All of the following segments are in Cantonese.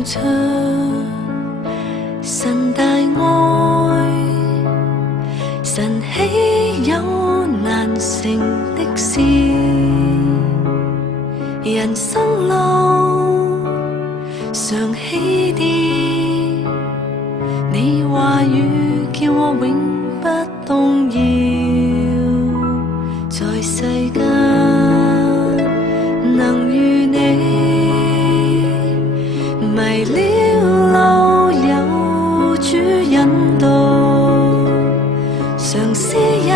唱出神大愛，神豈有難成的事？人生路常起跌，你話語叫我永不動搖，在世間能與你迷了路，有主引導，常思一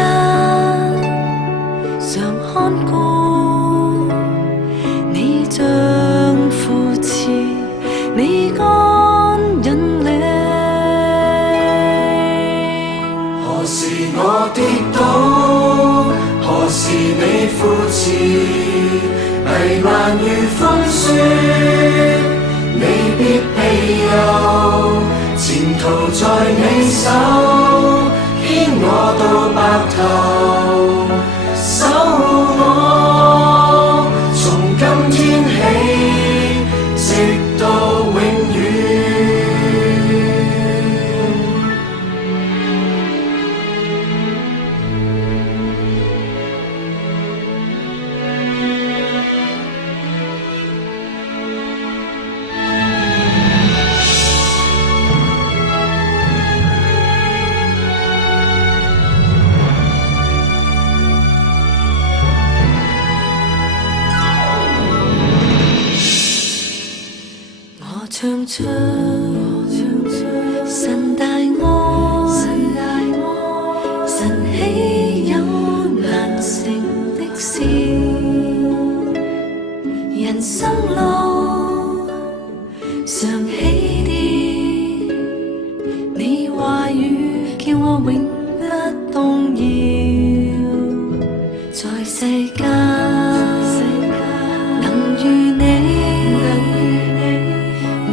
常看顧，你像扶持，你竿引領。何時我跌倒，何時你扶持，危難如風雪，你必庇佑，前途在你手，牽我到白頭，守我，從今天起，直到永遠。我唱出神大愛，神豈有難成的事？人生路常起跌，你話語叫我永不動搖，在世間能與你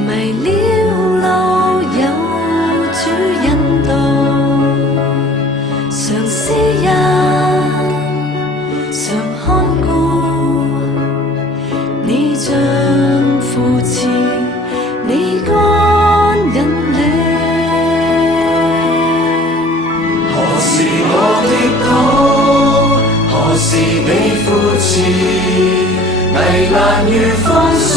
迷了路，有主引導，常思一常看顧，你像扶持，你竿引領。何時我跌倒，何時你扶持，危難如風雪，